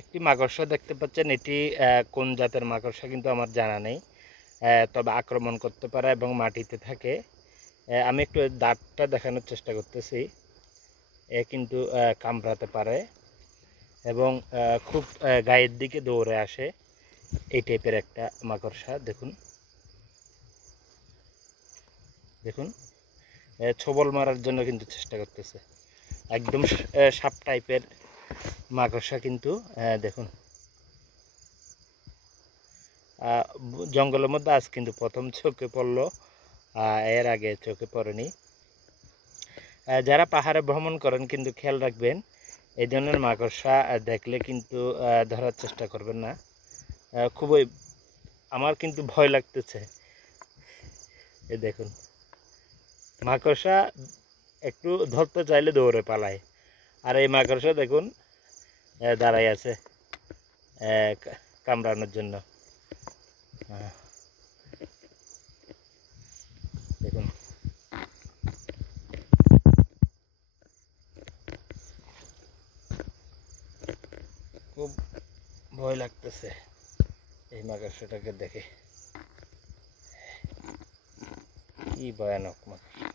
একটি মাকড়সা দেখতে পাচ্ছেন, এটি কোন জাতের মাকড়সা কিন্তু আমার জানা নেই, তবে আক্রমণ করতে পারে এবং মাটিতে থাকে। আমি একটু দাঁতটা দেখানোর চেষ্টা করতেছি। কিন্তু কামড়াতে পারে এবং খুব গায়ের দিকে দৌড়ে আসে, এই টাইপের একটা মাকড়সা। দেখুন দেখুন, ছোবল মারার জন্য কিন্তু চেষ্টা করতেছে, একদম সাপ টাইপের মাকড়সা কিন্তু। দেখুন, জঙ্গলের মধ্যে আজ কিন্তু প্রথম চোখে পড়লো, এর আগে চোখে পড়েনি। যারা পাহাড়ে ভ্রমণ করেন কিন্তু খেয়াল রাখবেন, এই ধরনের মাকড়সা দেখলে কিন্তু ধরার চেষ্টা করবেন না। খুবই আমার কিন্তু ভয় লাগতেছে। এই দেখুন, মাকড়সা একটু ধরতে চাইলে দৌড়ে পালায়, আর এই মাকড়সা দেখুন দাঁড়াই আছে কামড়ানোর জন্য। দেখুন, খুব ভয় লাগতেছে এই মাকড়সাটাকে দেখে, কি ভয়ানক মাকড়সা।